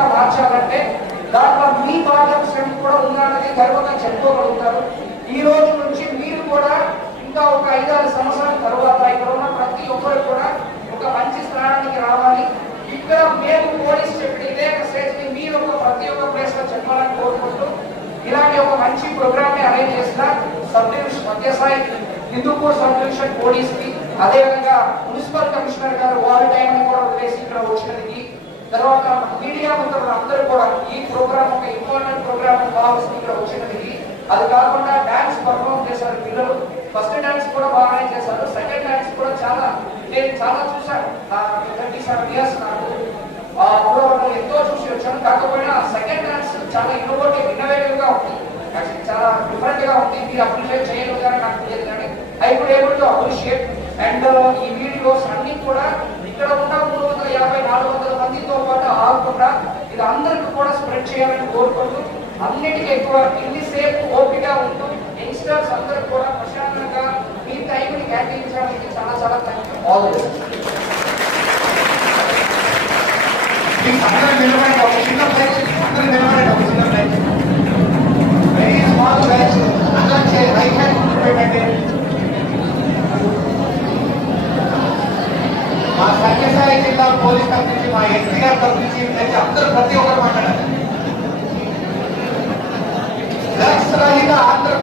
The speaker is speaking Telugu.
గా మార్చాలంటే దాంట్లో మీ భాగం శ్రమ కూడా ఉందన్నది గర్వంగా చెప్పుకోగలుగుతారు. ఈ రోజు నుంచి మీరు కూడా ఇంకా ఒక 5-6 సంవత్సరాల తర్వాత ఇక్కడ ఉన్న ప్రతి ఒక్కరు కూడా ఒక మంచి స్థానానికి రావాలి. ఇక్కడ మేము పోలీస్ చెప్పిన ఇదే మెసేజ్ ని మీరు ఒక ప్రతి ఒక్క ప్లేస్ లో చెప్పాలని కోరుకుంటూ ఇలాంటి ఒక మంచి ప్రోగ్రామ్ ని అరేంజ్ చేసిన sub division Sathya Sai Hindupur sub division police కి, అదేవిధంగా మున్సిపల్ కమిషనర్ గారు వారి టైం కూడా వదిలేసి ఇక్కడ వచ్చినది, తర్వాత మీడియా మిత్రులు అందరూ కూడా ఈ ప్రోగ్రామ్ ఒక ఇంపార్టెంట్ ప్రోగ్రామ్ కావాల్సి ఇక్కడ వచ్చినది. అది కాకుండా డాన్స్ పర్ఫార్మ్ చేశారు పిల్లలు. ఫస్ట్ డాన్స్ కూడా బాగానే చేశారు, సెకండ్ డాన్స్ కూడా నేను చాలా చూశాను. 37 years నాకు ప్రోగ్రామ్ ఎంతో చూసి వచ్చాను. కాకపోయినా సెకండ్ డాన్స్ చాలా ఇన్నోవేటివ్ గా ఉంది, చాలా డిఫరెంట్ గా ఉంది. మీరు అప్రిషియేట్ చేయగలిగారు నాకు తెలియదు, కానీ I could able to appreciate. And ఈ వీడియోస్ అన్ని కూడా ఇక్కడ ఉన్న 350-400 మందితో పాటు ఆగకుండా ఇది అందరికీ కూడా స్ప్రెడ్ చేయాలని కోరుకుంటూ, అన్నిటికీ ఎక్కువ ఇన్నిసేపు ఓపిగా ఉంటూ యంగ్స్టర్స్ అందరూ కూడా ప్రశాంతంగా మీ టైంని కేటాయించడానికి చాలా చాలా thank you. All the best. Very small batch, right hand